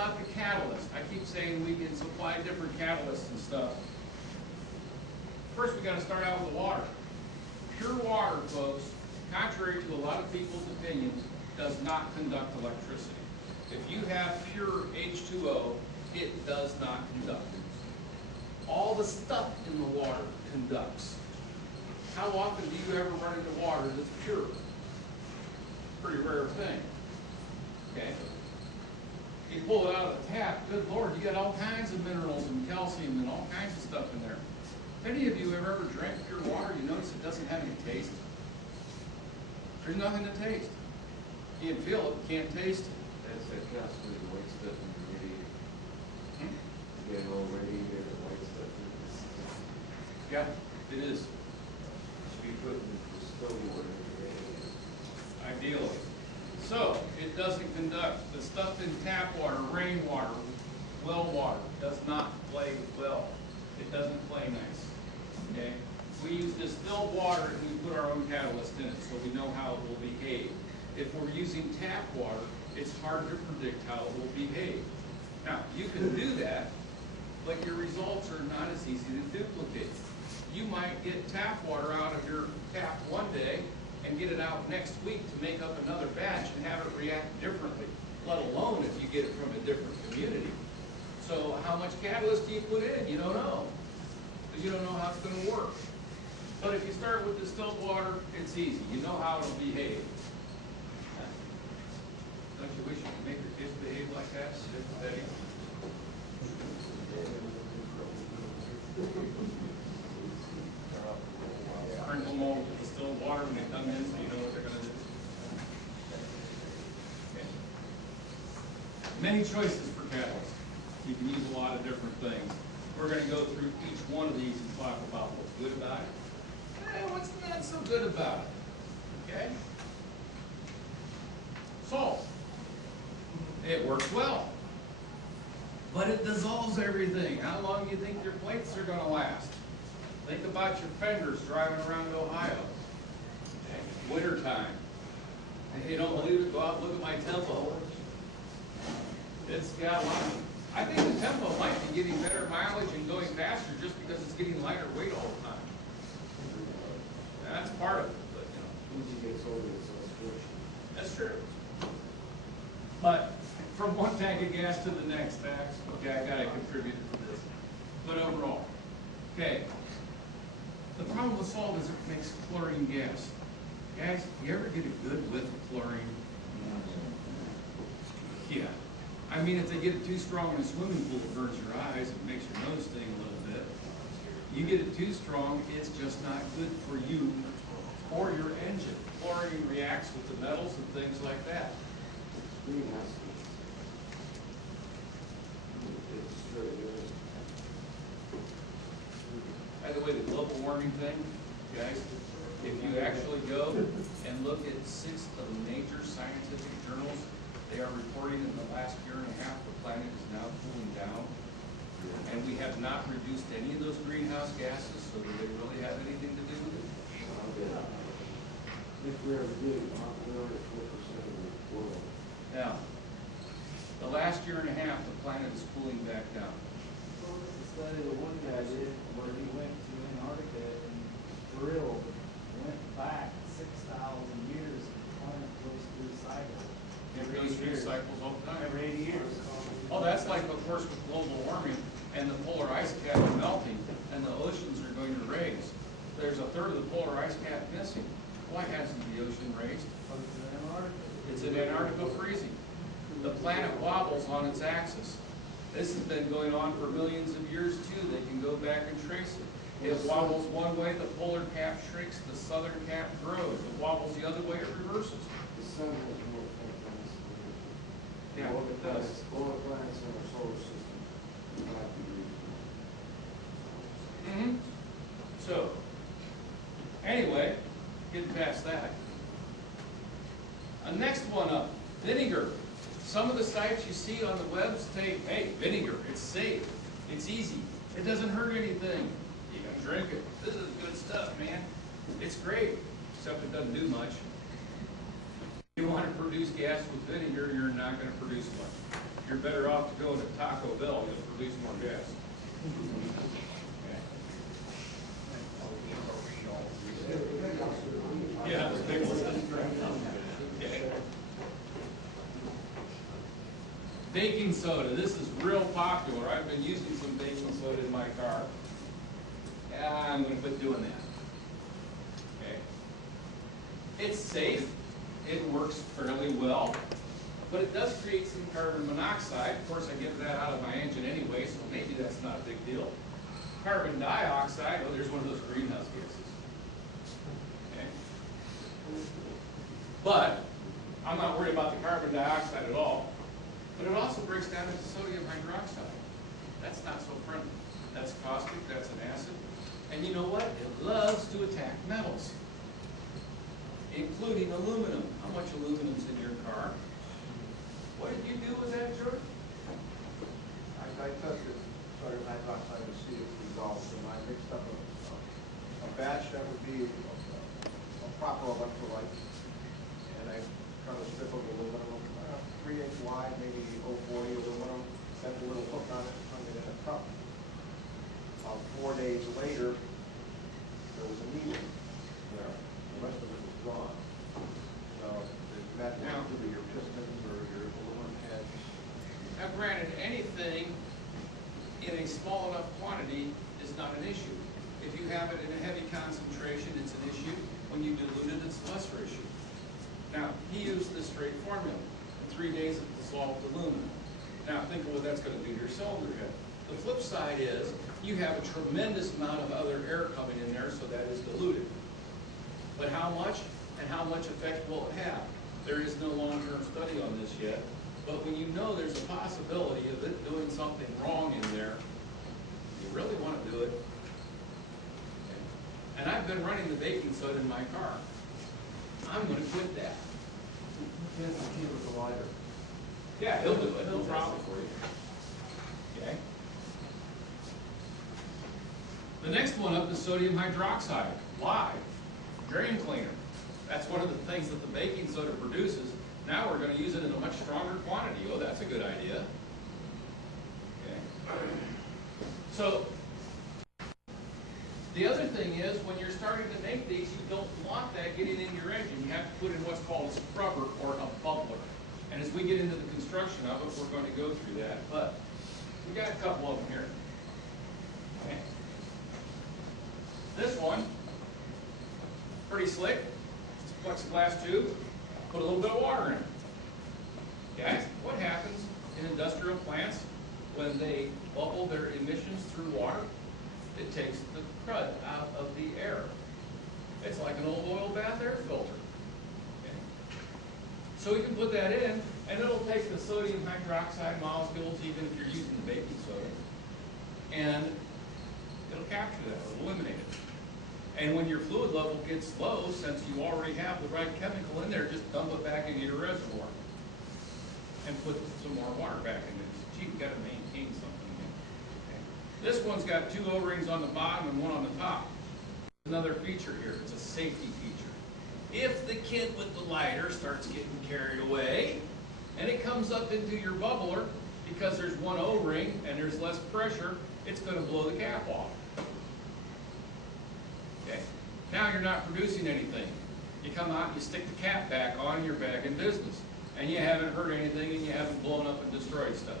about the catalyst? I keep saying we can supply different catalysts and stuff. First, we got to start out with the water. Pure water, folks, contrary to a lot of people's opinions, does not conduct electricity. If you have pure H2O, it does not conduct. All the stuff in the water conducts. How often do you ever run into water that's pure? Pretty rare thing. Okay? You pull it out of the tap, good Lord, you got all kinds of minerals and calcium and all kinds of stuff in there. If any of you have ever drank pure water, you notice it doesn't have any taste. There's nothing to taste. You can feel it, but can't taste it. That's that constantly the white stuff in the radiator. You get all radiator, the white stuff in the system. Yeah, it is. Should be put in the stove water in the radiator. Ideally. So, it doesn't conduct. The stuff in tap water, rainwater, well water does not play well. It doesn't play nice. Okay? We use distilled water and we put our own catalyst in it so we know how it will behave. If we're using tap water, it's hard to predict how it will behave. Now, you can do that, but your results are not as easy to duplicate. You might get tap water out of your tap one day and get it out next week to make up another batch and have it react differently, let alone if you get it from a different community. So how much catalyst do you put in? You don't know, because you don't know how it's going to work. But if you start with distilled water, it's easy. You know how it'll behave. Don't you wish you could make your kids behave like that? Steady. Sprinkle them over with distilled water when they come in so you know what they're going to do. Okay. Many choices for catalysts. You can use a lot of different things. We're going to go through each one of these and talk about what's good about it and what's not so good about it. Okay? Salt. It works well. But it dissolves everything. How long do you think your plates are going to last? Think about your fenders driving around Ohio. Okay. Winter time. If you don't believe it, go out and look at my tempo. It's got a lot of, I think the tempo might be getting better mileage and going faster just because it's getting lighter weight all the time. That's part of it, but you know. Once you get older, it's less friction. That's true. But from one tank of gas to the next, okay, I gotta contribute to this. But overall, okay. The problem with salt is it makes chlorine gas. Guys, you ever get a good whiff of chlorine? Yeah. I mean, if they get it too strong in a swimming pool, it burns your eyes, it makes your nose sting a little bit. You get it too strong, it's just not good for you or your engine. Chlorine reacts with the metals and things like that. Greenhouse. It's really good. By the way, the global warming thing, guys, if you actually go and look at 6 of the major scientific journals, they are reporting in the last year and a half the planet is now cooling down. And we have not reduced any of those greenhouse gases, so do they really have anything to do with it? If we ever did, we're only 4% of the world. Now, the last year and a half, the planet is cooling back down. Well, this is a study that one guy did where he went to Antarctica and drilled, went back 6,000 years, and the planet goes through cycles. It goes through cycles all the time. Every 80 years. Oh, that's like, of course, with global warming and the polar ice cap is melting and the oceans are going to raise. There's a third of the polar ice cap missing. Why hasn't the ocean raised? It's in Antarctica. It's in Antarctica freezing. The planet wobbles on its axis. This has been going on for millions of years too. They can go back and trace it. It wobbles one way, the polar cap shrinks, the southern cap grows. It wobbles the other way, it reverses. The sun has more effect on us than Yeah, it does. all the planets in our solar system. 5 degrees. Mm-hmm. So, anyway, getting past that. Next one up, vinegar. Some of the sites you see on the web say, hey, vinegar, it's safe, it's easy, it doesn't hurt anything. You can drink it. This is good stuff, man. It's great, except it doesn't do much. If you want to produce gas with vinegar, you're not going to produce much. you're better off to go to Taco Bell, you'll produce more gas. Yeah, the big one. Okay. Baking soda, this is real popular. I've been using some baking soda in my car. Yeah, I'm going to quit doing that. Okay. It's safe. It works fairly well. But it does create some carbon monoxide. Of course, I get that out of my engine anyway, so maybe that's not a big deal. Carbon dioxide, oh, there's one of those greenhouse gases. Okay. But I'm not worried about the carbon dioxide at all. But it also breaks down into sodium hydroxide. That's not so friendly. That's caustic, that's an acid. And you know what? It loves to attack metals, including aluminum. How much aluminum's in your car? What did you do with that, George? I tested sodium hydroxide to see if it dissolves, and I mixed up a batch that would be a proper electrolyte, and I cut a strip of aluminum, 3-inch wide, maybe 040 aluminum, set a little hook on it, hung it in a cup. 4 days later, there was a needle there. The rest of it was gone. So that now could be your pistons or your aluminum heads. Now granted, anything in a small enough quantity is not an issue. If you have it in a heavy concentration, it's an issue. When you dilute it, it's a lesser issue. Now, he used the straight formula. In 3 days of dissolved aluminum. Now, think of what that's going to do to your cylinder head. The flip side is, you have a tremendous amount of other air coming in there, so that is diluted. But how much, and how much effect will it have? There is no long-term study on this yet, but when you know there's a possibility of it doing something wrong in there, you really want to do it. Okay. And I've been running the baking soda in my car. I'm going to quit that. You can't compete with the lighter. Yeah, he'll do it, no problem for you. Okay. The next one up is sodium hydroxide, live, drain cleaner. That's one of the things that the baking soda produces. Now we're going to use it in a much stronger quantity. Oh, that's a good idea. Okay. So, the other thing is, when you're starting to make these, you don't want that getting in your engine. You have to put in what's called a scrubber or a bubbler. And as we get into the construction of it, we're going to go through that. But we got a couple of them here. Okay. This one, pretty slick. It's a plexiglass tube. Put a little bit of water in it. Guys, what happens in industrial plants when they bubble their emissions through water? It takes the crud out of the air. It's like an old oil bath air filter. Okay. So we can put that in, and it'll take the sodium hydroxide molecules, even if you're using the baking soda, and it'll capture that, it'll eliminate it. And when your fluid level gets low, since you already have the right chemical in there, just dump it back into your reservoir and put some more water back in it. You've got to maintain something. Okay. This one's got 2 O-rings on the bottom and 1 on the top. Another feature here, it's a safety feature. If the kid with the lighter starts getting carried away and it comes up into your bubbler, because there's 1 O-ring and there's less pressure, it's going to blow the cap off. Okay. Now you're not producing anything. You come out and you stick the cap back on, you're back in business. And you haven't hurt anything and you haven't blown up and destroyed stuff.